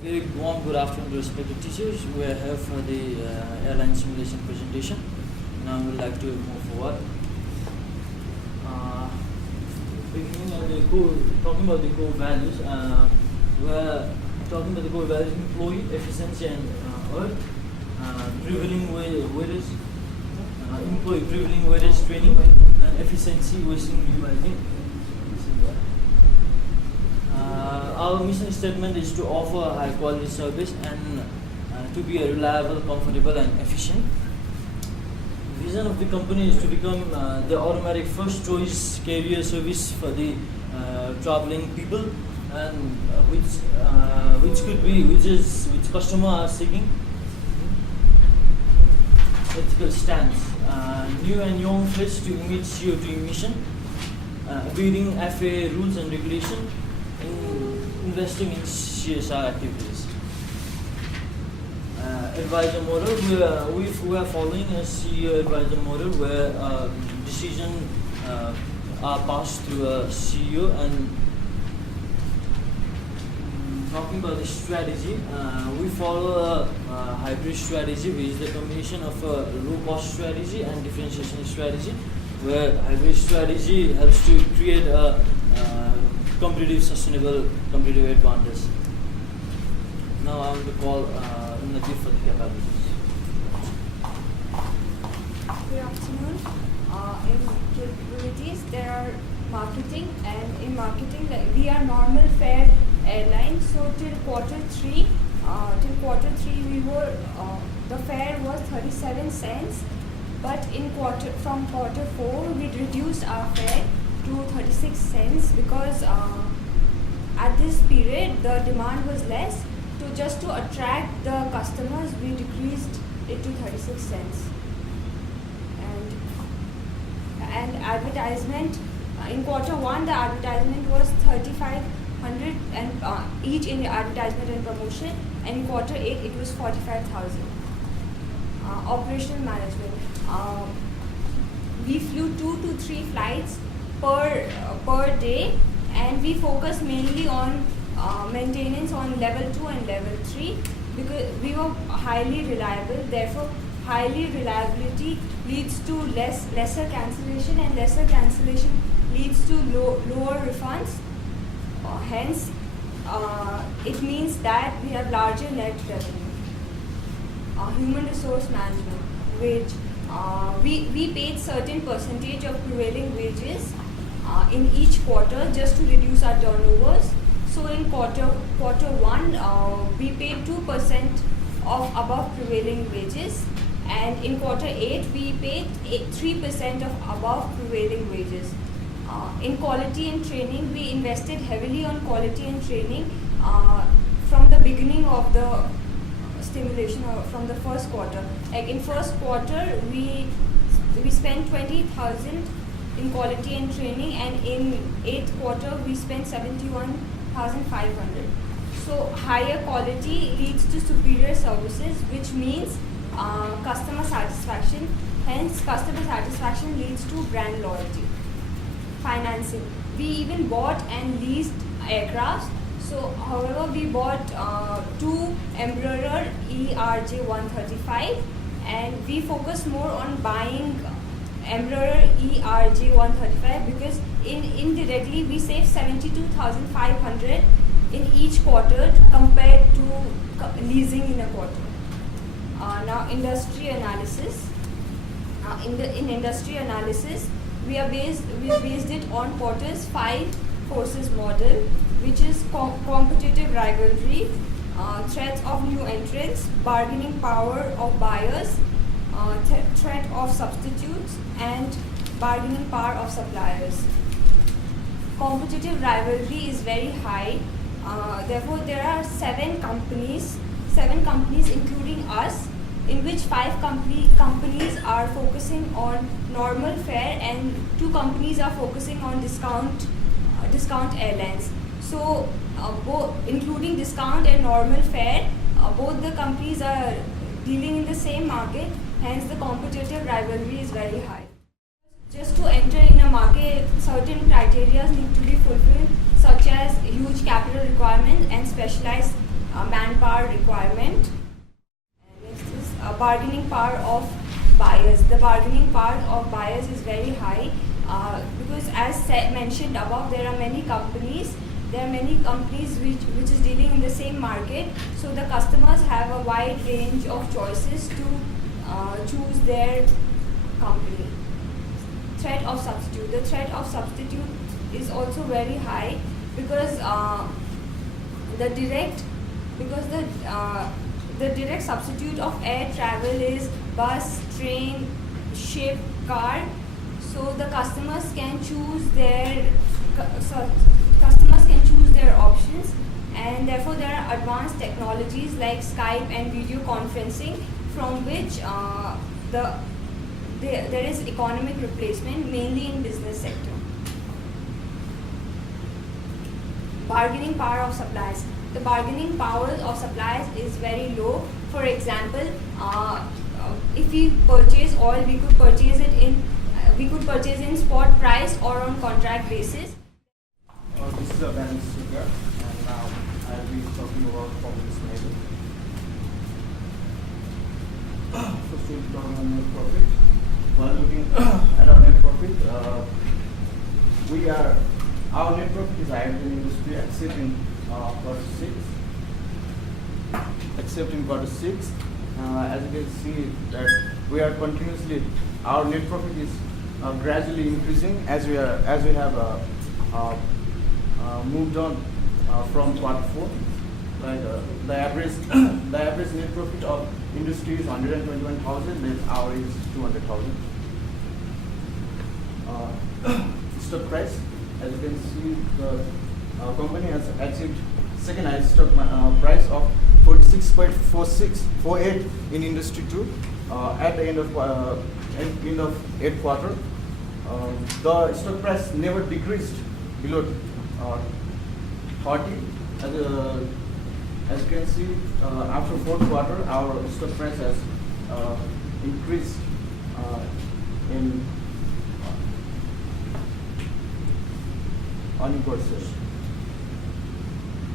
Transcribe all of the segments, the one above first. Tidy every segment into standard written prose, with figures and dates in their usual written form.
Very warm good afternoon to respected teachers. We are here for the airline simulation presentation. Now we would like to move forward. Beginning of the talking about the core values. We are talking about the core values: employee efficiency and prevailing wages, employee prevailing wages training, and efficiency wasting minimizing. Our mission statement is to offer a high quality service and to be a reliable, comfortable and efficient. Vision of the company is to become the automatic first choice carrier service for the traveling people, and which customer are seeking. Ethical stance: new and young fleets to emit CO2 emission, obeying FAA rules and regulation, investing in CSR activities. Advisor model: we are following a CEO advisor model where decisions are passed to a CEO. And talking about the strategy, we follow a hybrid strategy, which is the combination of a low-cost strategy and differentiation strategy, where hybrid strategy helps to create a competitive, sustainable competitive advantage. Now I want to call Nadeep for the capabilities. Good afternoon. In capabilities, there are marketing, and in marketing, we are normal fare airline. So till quarter three, we were the fare was 37 cents, but from quarter four, we reduced our fare to 36 cents because at this period the demand was less. Just to attract the customers, we decreased it to 36 cents. And advertisement, in quarter one the advertisement was 3,500 and each in the advertisement and promotion, and in quarter 8 it was 45,000. Operational management, we flew 2 to 3 flights per day, and we focus mainly on maintenance on level 2 and level 3 because we were highly reliable. Therefore, highly reliability leads to lesser cancellation, and lesser cancellation leads to lower refunds. Hence, it means that we have larger net revenue. Human resource management, wage. We paid certain percentage of prevailing wages in each quarter just to reduce our turnovers. So in quarter one, we paid 2% of above prevailing wages, and in quarter 8 we paid 3% of above prevailing wages. In quality and training, we invested heavily on quality and training from the beginning of the stimulation, or from the first quarter. Like in first quarter, we spent 20,000 in quality and training, and in 8th quarter we spent 71,500. So higher quality leads to superior services, which means customer satisfaction. Hence, customer satisfaction leads to brand loyalty. Financing, we even bought and leased aircraft. So, however, we bought 2 Embraer ERJ-135, and we focus more on buying Embraer ERJ-135 because indirectly we save 72,500 in each quarter compared to leasing in a quarter. Now, industry analysis. In industry analysis, we based it on Porter's 5 forces model, which is competitive rivalry, threats of new entrants, bargaining power of buyers, threat of substitutes, and bargaining power of suppliers. Competitive rivalry is very high. Therefore, there are 7 companies including us, in which 5 companies are focusing on normal fare and 2 companies are focusing on discount airlines. So, both including discount and normal fare, both the companies are dealing in the same market. Hence, the competitive rivalry is very high. Just to enter in a market certain criteria need to be fulfilled, such as huge capital requirement and specialized manpower requirement. Next is bargaining power of buyers. The bargaining power of buyers is very high because, as mentioned above, there are many companies. There are many companies which is dealing in the same market. So the customers have a wide range of choices to choose their company. Threat of substitute. The threat of substitute is also very high because the direct substitute of air travel is bus, train, ship, car. So the customers can choose their options, and therefore there are advanced technologies like Skype and video conferencing from which there is economic replacement, mainly in business sector. Bargaining power of suppliers. The bargaining power of suppliers is very low. For example, if we purchase oil, we could purchase in spot price or on contract basis. This is a balance figure, and now I'll be talking about company's measure. First, we'll talk about net profit. While looking at our net profit, our net profit is higher than industry except in quarter 6. Except in quarter 6, as you can see that we are continuously, our net profit is gradually increasing as we have moved on from quarter 4. Like the average net profit of industry is 121,000, then our is 200,000. Stock price, as you can see, the company has achieved second highest stock price of 46.48 in industry 2 at the end of 8th quarter. The stock price never decreased below 40. As you can see, after 4th quarter, our stock price has increased in earning per share.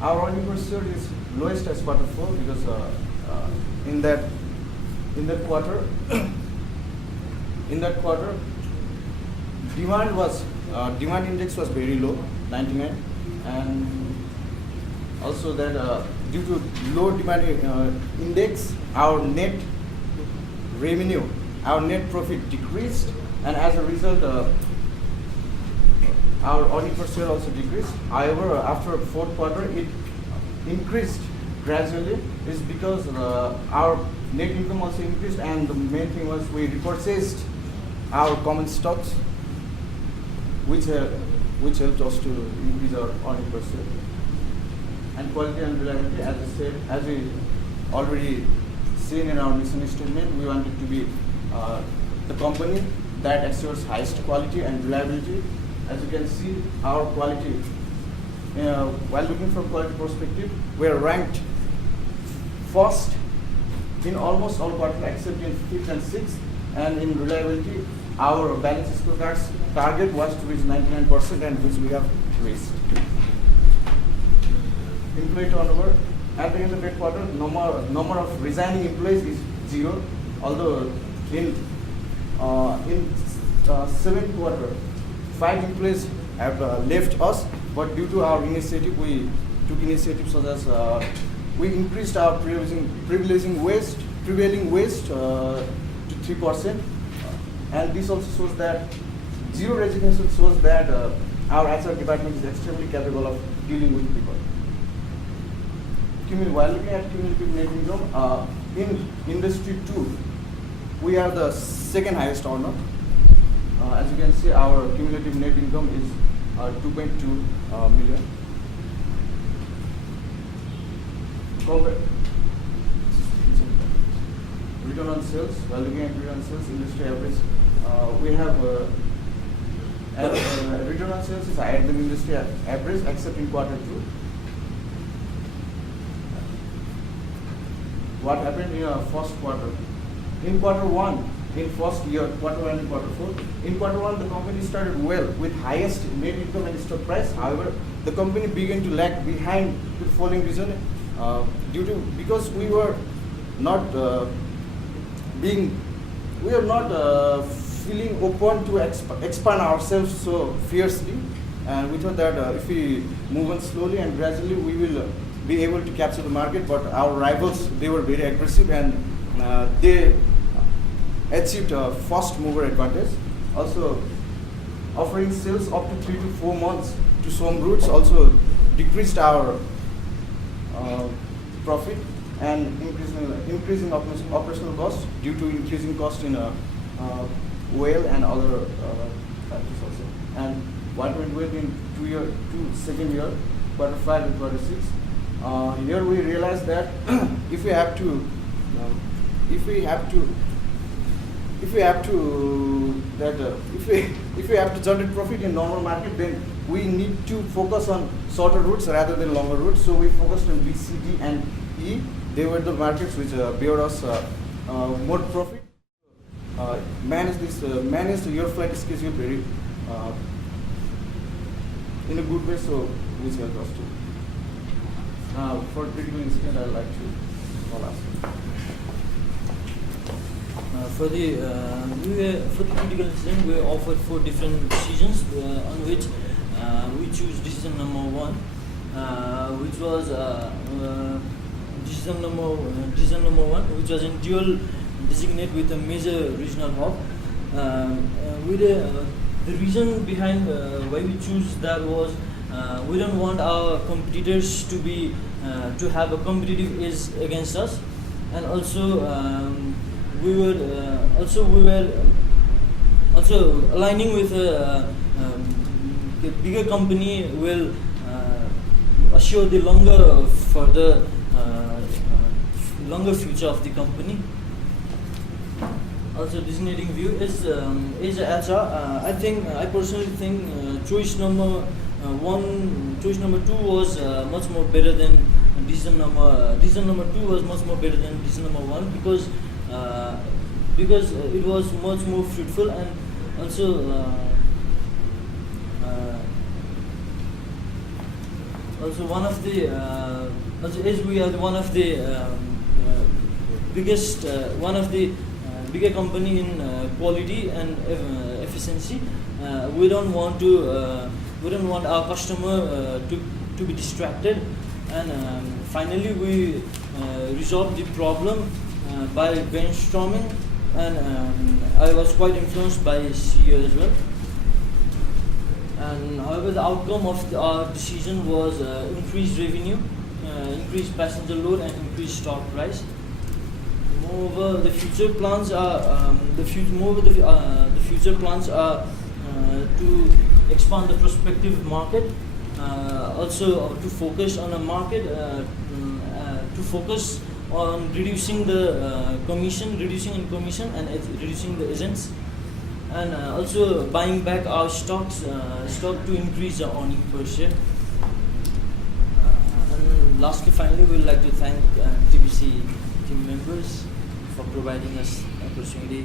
Our earning per share is lowest as quarter 4 because in that quarter demand index was very low, 99, and also that due to low demand index, our net revenue, our net profit decreased, and as a result our earnings per share also decreased. However, after 4th quarter, it increased gradually. Is because our net income also increased, and the main thing was we repurchased our common stocks, which helped us to increase our earnings per share. And quality and reliability, as I said, as we already seen in our mission statement, we wanted to be the company that assures highest quality and reliability. As you can see, our quality, while looking from quality perspective, we are ranked first in almost all quarters except in 5th and 6th. And in reliability, our balance scorecards target was to reach 99%, and which we have reached. Employee turnover, at the end of 8th quarter, number of resigning employees is 0. Although in 7th quarter, 5 employees have left us, but due to our initiative, we took initiatives such as we increased our prevailing wage to 3%, and this also shows that zero resignation shows that our HR department is extremely capable of dealing with people. While looking at cumulative net income, in industry 2, we are the second highest earner. As you can see, our cumulative net income is 2.2 million. Return on sales, while looking at return on sales, industry average, we have return on sales is higher than industry average except in quarter 2. What happened in first quarter? In quarter 1, in first year, quarter 1 and quarter 4. In quarter 1, the company started well with highest net income and stock price. However, the company began to lag behind the following reason because we were not feeling open to expand ourselves so fiercely, and we thought that if we move on slowly and gradually, we will be able to capture the market. But our rivals, they were very aggressive, and they achieved a fast mover advantage. Also, offering sales up to 3 to 4 months to some routes also decreased our profit and increasing operational costs due to increasing cost in oil and other factors also. And what went well in second year, quarter 5 and quarter 6. Here we realized that if we have to generate profit in normal market, then we need to focus on shorter routes rather than longer routes. So we focused on B, C, D, and E. They were the markets which bear us more profit. Manage your flight schedule very in a good way, so which helped us too. For critical incident, I'd like to call us. For the critical incident, we offered 4 different decisions on which we choose decision number 1, which was decision number 1, which was in dual designate with a major regional hub. The reason behind why we choose that was we don't want our competitors to have a competitive edge against us, and also we were aligning with a bigger company will assure the longer future of the company. Also, designating view is HR. I personally think choice number 2 was much more better than decision number 2 was much more better than decision number 1 because it was much more fruitful, and also one of the as we are one of the bigger company in quality and efficiency. We don't want our customer to be distracted, and finally we resolved the problem by brainstorming, and I was quite influenced by CEO as well. And however, the outcome of our decision was increased revenue, increased passenger load, and increased stock price. Moreover, the future plans are to expand the prospective market, also to focus on a market, to focus on reducing commission and reducing the agents, and also buying back our stock to increase the earning per share. And lastly, finally, we would like to thank TBC team members for providing us opportunity